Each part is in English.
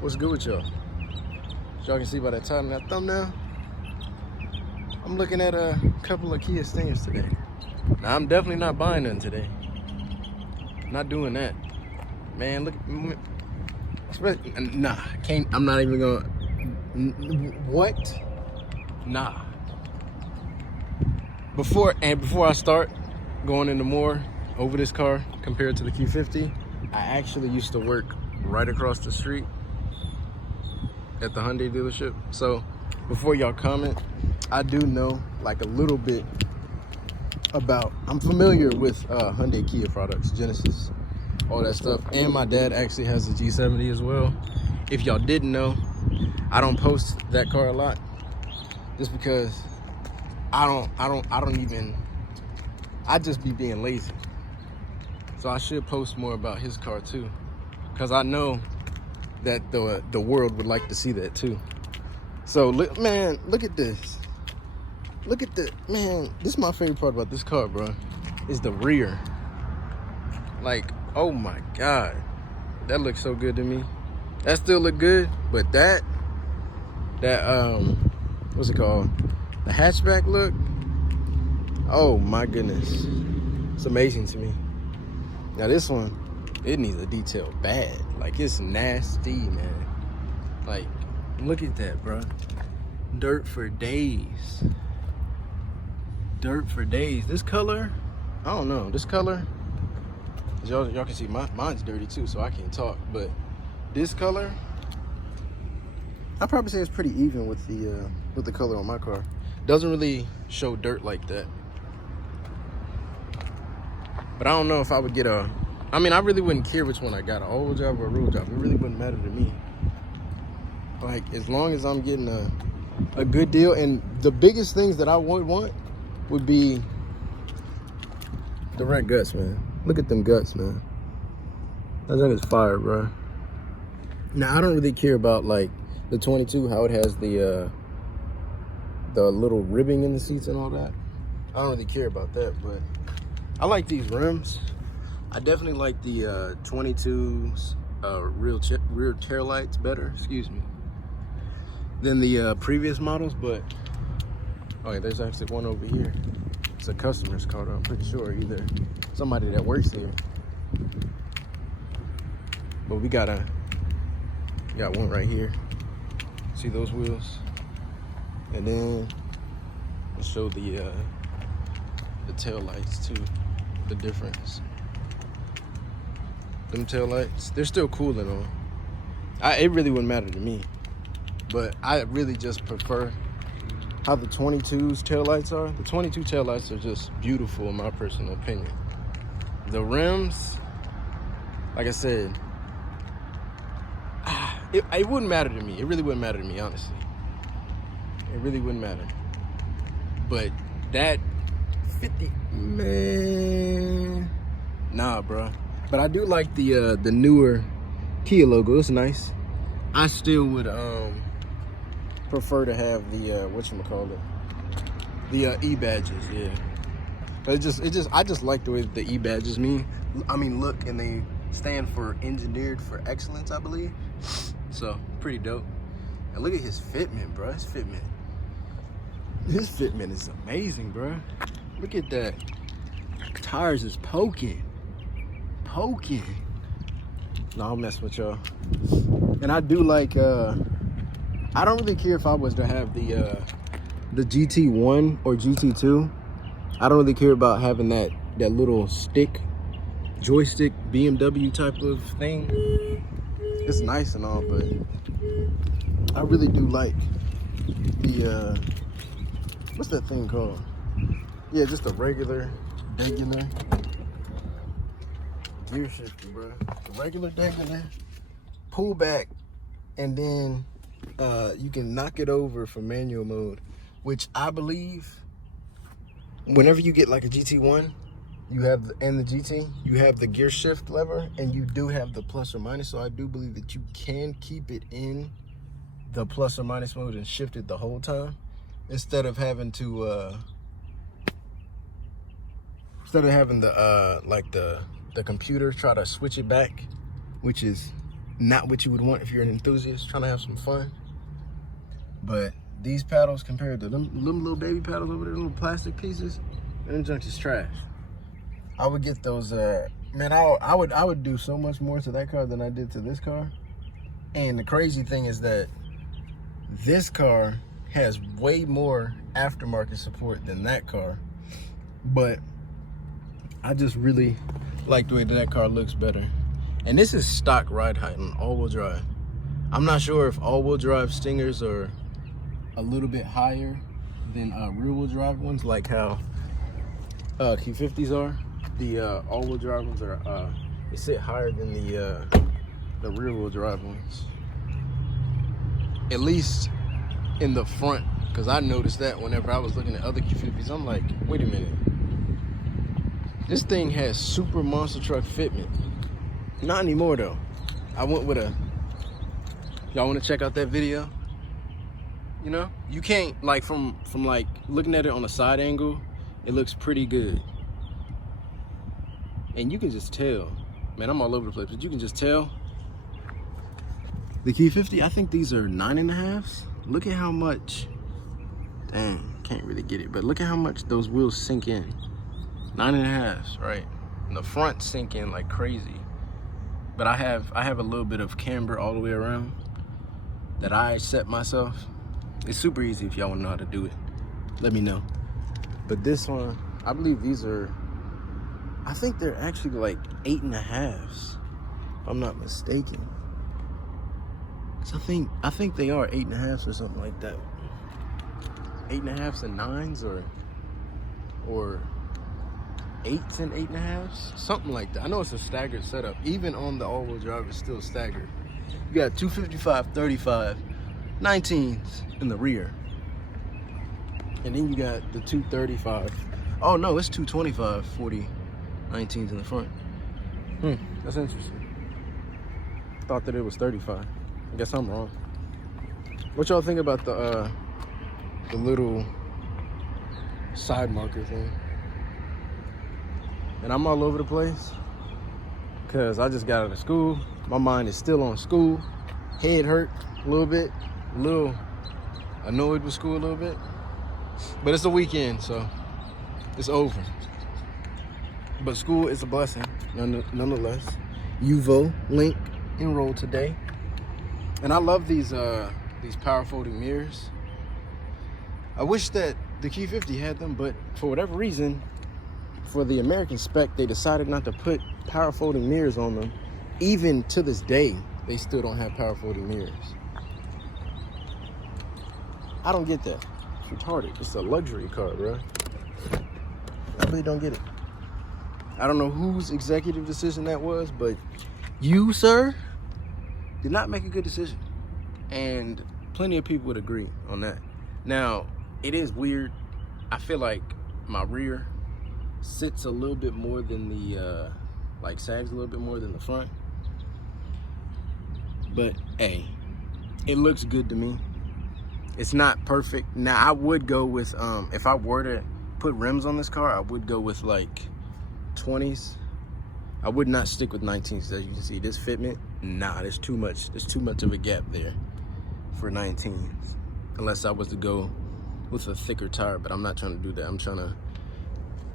What's good with y'all? Y'all can see by that title and that thumbnail, I'm looking at a couple of Kia Stingers today. Now, I'm definitely not buying none today. Not doing that. Man, look, nah, can't, I'm not even gonna, what? Nah. Before I start going into more over this car compared to the Q50, I actually used to work right across the street at the Hyundai dealership. So before y'all comment, I do know like a little bit about, I'm familiar with Hyundai Kia products, Genesis, all that stuff. And my dad actually has a G70 as well. If y'all didn't know, I don't post that car a lot just because I just be being lazy. So I should post more about his car too, because I know that the world would like to see that too. So man, look at this. Look at the, man, this is my favorite part about this car, bro, is the rear. Like, oh my God, that looks so good to me. That still look good, but that what's it called? The hatchback look. Oh my goodness, it's amazing to me. Now this one, it needs a detail bad. Like, it's nasty, man. Like, look at that, bro. Dirt for days. Dirt for days. This color, I don't know. This color, y'all can see mine's dirty too, so I can't talk. But this color, I'd probably say it's pretty even with the color on my car. Doesn't really show dirt like that. But I don't know if I would get I mean, I really wouldn't care which one I got, an all-wheel drive or a rear drive. It really wouldn't matter to me. Like, as long as I'm getting a good deal. And the biggest things that I would want would be the red guts, man. Look at them guts, man. That thing is fire, bro. Now, I don't really care about, like, the 22, how it has the little ribbing in the seats and all that. I don't really care about that, but I like these rims. I definitely like the 22's rear tail lights better, excuse me, than the previous models. But okay, there's actually one over here. It's a customer's car, I'm pretty sure, either somebody that works here. But we got one right here. See those wheels? And then I'll show the tail lights too, the difference. Them tail lights, they're still cool and all. It really wouldn't matter to me, but I really just prefer how the 22's tail lights are. The 22 tail lights are just beautiful in my personal opinion. The rims, like I said, it wouldn't matter to me. It really wouldn't matter to me, honestly. It really wouldn't matter. But that 50, man, nah, bro. But I do like the newer Kia logo. It's nice. I still would prefer to have the whatchamacallit, the E badges, yeah. But I just like the way that the E badges look, and they stand for engineered for excellence, I believe. So pretty dope. And look at his fitment, bro. His fitment is amazing, bro. Look at that. Tires is poking. No, I'll mess with y'all. And I do like, I don't really care if I was to have the GT1 or GT2. I don't really care about having that little joystick BMW type of thing. It's nice and all, but I really do like the what's that thing called? Yeah, just a regular gear shifter, bro. The regular pull back, and then you can knock it over for manual mode, which I believe whenever you get like a GT1, you have and the GT, you have the gear shift lever, and you do have the plus or minus. So I do believe that you can keep it in the plus or minus mode and shift it the whole time, instead of having to the computer try to switch it back, which is not what you would want if you're an enthusiast trying to have some fun. But these paddles compared to them little baby paddles over there, little plastic pieces, them junks is trash. I would get those, man, I would do so much more to that car than I did to this car. And the crazy thing is that this car has way more aftermarket support than that car. But I just really like the way that car looks better. And this is stock ride height on all-wheel drive. I'm not sure if all-wheel drive Stingers are a little bit higher than rear-wheel drive ones, like how Q50s are. The all-wheel drive ones are they sit higher than the rear-wheel drive ones. At least in the front, because I noticed that whenever I was looking at other Q50s, I'm like, wait a minute. This thing has super monster truck fitment. Not anymore though. I went with a, y'all want to check out that video? You know, you can't, like, from like looking at it on a side angle, it looks pretty good. And you can just tell, man, I'm all over the place, but you can just tell. The Q50, I think these are 9.5s. Look at how much, dang, can't really get it, but look at how much those wheels sink in. 9.5s, right? And the front sink in like crazy. But I have a little bit of camber all the way around that I set myself. It's super easy if y'all want to know how to do it. Let me know. But this one, I believe these are, I think they're actually like 8.5s, if I'm not mistaken. Cause I think they are 8.5s or something like that. 8.5s and 9s, or 8s and 8.5s, something like that. I know it's a staggered setup. Even on the all-wheel drive, it's still staggered. You got 255, 35, 19s in the rear. And then you got the 235. Oh no, it's 225, 40, 19s in the front. That's interesting. Thought that it was 35. I guess I'm wrong. What y'all think about the little side marker thing? And I'm all over the place because I just got out of school. My mind is still on school. Head hurt a little bit, a little annoyed with school a little bit. But it's the weekend, so it's over. But school is a blessing, nonetheless. UVO link enrolled today. And I love these power folding mirrors. I wish that the Q50 had them, but for whatever reason, for the American spec, they decided not to put power folding mirrors on them. Even to this day, they still don't have power folding mirrors. I don't get that. It's retarded. It's a luxury car, bro. I really don't get it. I don't know whose executive decision that was, but you, sir, did not make a good decision. And plenty of people would agree on that. Now, it is weird. I feel like my rear sits a little bit more than the, like sags a little bit more than the front. But hey, it looks good to me. It's not perfect. Now, I would go with, if I were to put rims on this car, I would go with like 20s. I would not stick with 19s. As you can see, this fitment, nah, there's too much of a gap there for 19s. Unless I was to go with a thicker tire, but I'm not trying to do that. I'm trying to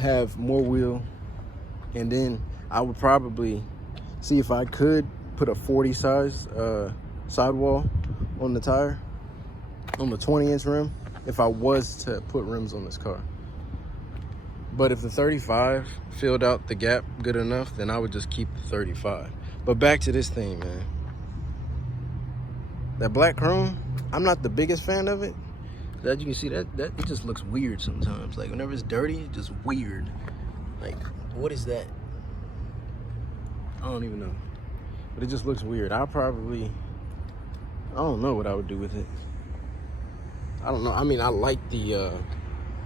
have more wheel, and then I would probably see if I could put a 40 size sidewall on the tire, on the 20-inch rim, if I was to put rims on this car. But if the 35 filled out the gap good enough, then I would just keep the 35. But back to this thing, man. That black chrome, I'm not the biggest fan of it. As you can see, that it just looks weird sometimes. Like whenever it's dirty, it's just weird. Like, what is that? I don't even know. But it just looks weird. I don't know what I would do with it. I don't know. I mean, I like the,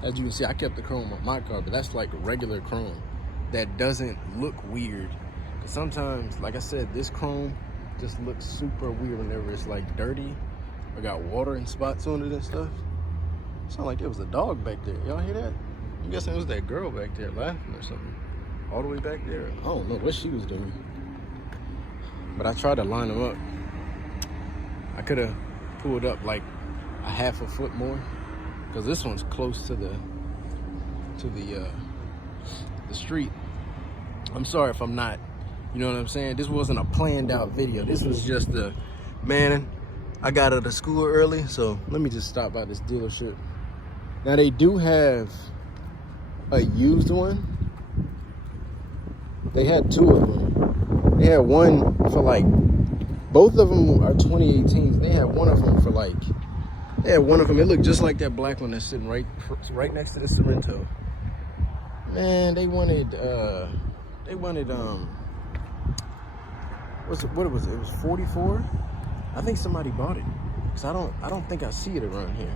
as you can see, I kept the chrome on my car, but that's like regular chrome that doesn't look weird. Because sometimes, like I said, this chrome just looks super weird whenever it's like dirty or got water and spots on it and stuff. It sounded like there was a dog back there. Y'all hear that? I'm guessing it was that girl back there laughing or something. All the way back there. I don't know what she was doing. but I tried to line them up. I could have pulled up like a half a foot more, because this one's close to the street. I'm sorry if I'm not, you know what I'm saying? This wasn't a planned out video. This was just the, man, I got out of school early, so let me just stop by this dealership. Now they do have a used one. They had two of them. They had one for like, both of them are 2018s. They had one of them for like, they had one of them. It looked just like that black one that's sitting right next to the Sorrento. Man, they wanted what was it? It was 44. I think somebody bought it, cause I don't think I see it around here.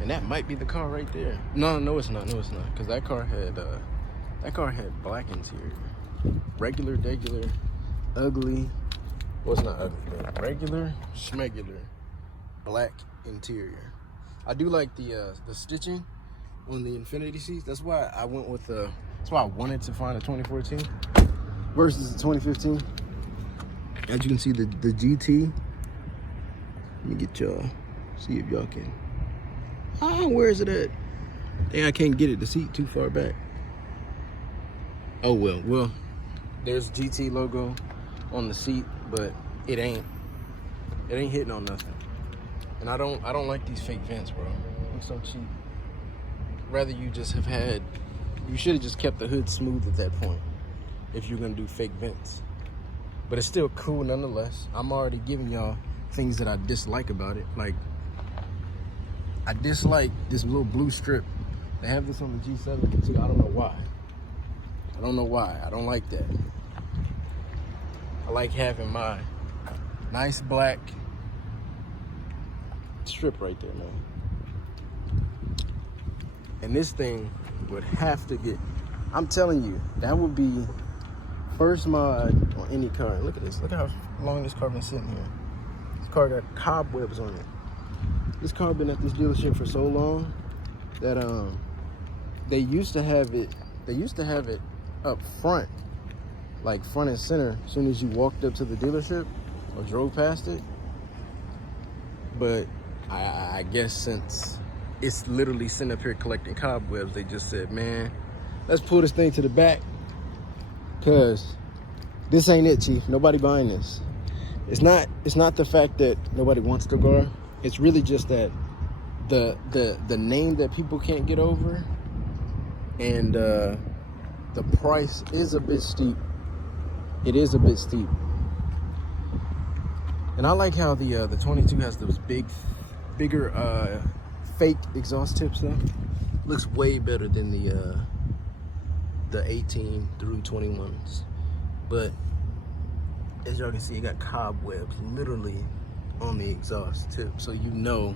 And that might be the car right there. No, it's not. No, it's not. Cause that car had black interior, regular, ugly. Well, it's not ugly, but regular, schmegular, black interior. I do like the stitching on the Infiniti seats. That's why I went with that's why I wanted to find a 2014 versus the 2015. As you can see, the GT. Let me get y'all, see if y'all can. Where is it at? Dang, I can't get it. The seat too far back. Oh well. There's GT logo on the seat, but it ain't hitting on nothing. And I don't like these fake vents, bro. It's so cheap. Rather you just have had, you should have just kept the hood smooth at that point if you're gonna do fake vents. But it's still cool nonetheless. I'm already giving y'all things that I dislike about it. Like, I dislike this little blue strip. They have this on the G7 too. I don't know why. I don't like that. I like having my nice black strip right there, man. And this thing would have to get, I'm telling you, that would be first mod on any car. Look at this. Look at how long this car been sitting here. This car got cobwebs on it. This car been at this dealership for so long that they used to have it up front, like front and center, as soon as you walked up to the dealership or drove past it. But I guess since it's literally sitting up here collecting cobwebs, they just said, man, let's pull this thing to the back, because this ain't it, Chief. Nobody buying this. It's not the fact that nobody wants the car. It's really just that the name that people can't get over, and the price is a bit steep. It is a bit steep. And I like how the 22 has those bigger fake exhaust tips though. Looks way better than the 18 through 21s. But as y'all can see, it got cobwebs literally on the exhaust tip, so you know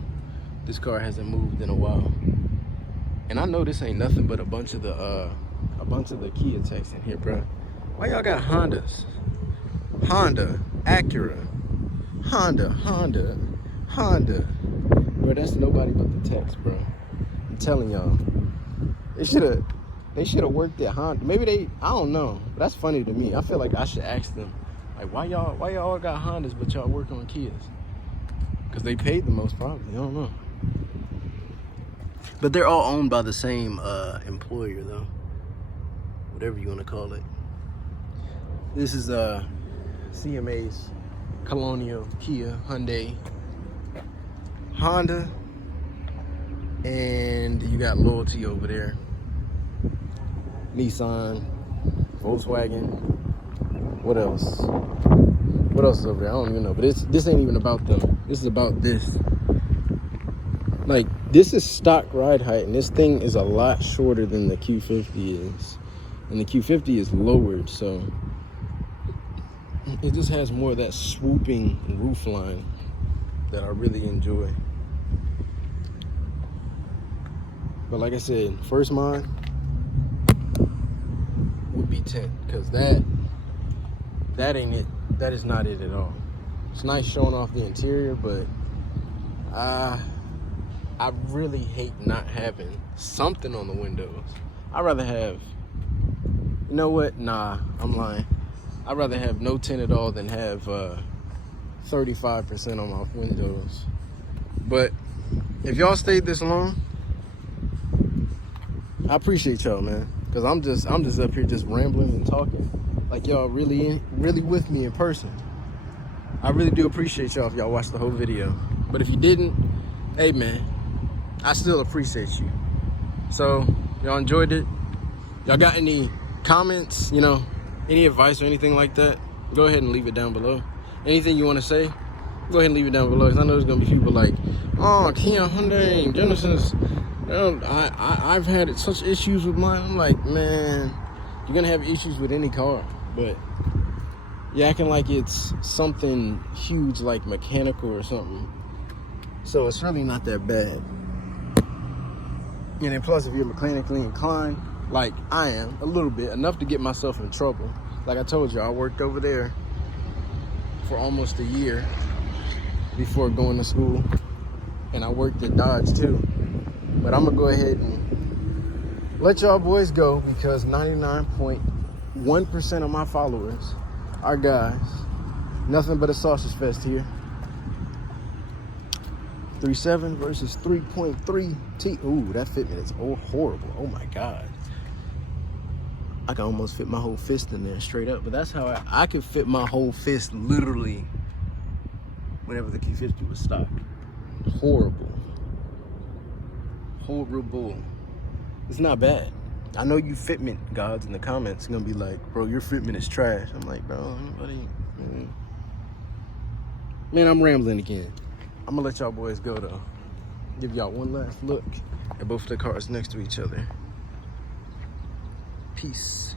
this car hasn't moved in a while. And I know this ain't nothing but a bunch of the Kia techs in here, bro. Why y'all got Hondas? Honda, Acura, Honda. Bro, that's nobody but the techs, bro. I'm telling y'all. They should have worked at Honda. Maybe I don't know. But that's funny to me. I feel like I should ask them, like, why y'all all got Hondas but y'all work on Kias? Because they paid the most, probably. I don't know. But they're all owned by the same employer, though. Whatever you want to call it. This is CMA's Colonial, Kia, Hyundai, Honda, and you got Loyalty over there. Nissan, Volkswagen. What else? What else is over there? I don't even know. But this ain't even about them. This is about this. Like, this is stock ride height, and this thing is a lot shorter than the Q50 is. And the Q50 is lowered, so it just has more of that swooping roof line that I really enjoy. But like I said, first mod would be 10, because that ain't it. That is not it at all. It's nice showing off the interior, but I really hate not having something on the windows. I'd rather have, you know what? Nah, I'm lying. I'd rather have no tint at all than have 35% on my windows. But if y'all stayed this long, I appreciate y'all, man. Cause I'm just up here just rambling and talking like y'all really with me in person. I really do appreciate y'all if y'all watched the whole video. But if you didn't, hey man, I still appreciate you. So y'all enjoyed it. Y'all got any comments, you know, any advice or anything like that? Go ahead and leave it down below. Anything you want to say, go ahead and leave it down below. Cause I know there's gonna be people like, oh, Kia, Hyundai, Genesis. I've had such issues with mine. I'm like, man, you're gonna have issues with any car, but you're acting like it's something huge, like mechanical or something. So it's really not that bad. And then plus, if you're mechanically inclined, like I am, a little bit, enough to get myself in trouble. Like I told you, I worked over there for almost a year before going to school, and I worked at Dodge too. But I'm gonna go ahead and let y'all boys go because 99.1% of my followers are guys. Nothing but a sausage fest here. 3.7 versus 3.3 T. Ooh, that fitment is horrible. Oh my God. I can almost fit my whole fist in there straight up. But that's how I could fit my whole fist literally whenever the Q50 was stock. Horrible. Horrible. It's not bad. I know you fitment gods in the comments are gonna be like, bro, your fitment is trash. I'm like, bro, man, I'm rambling again. I'm gonna let y'all boys go though. Give y'all one last look at both of the cars next to each other. Peace.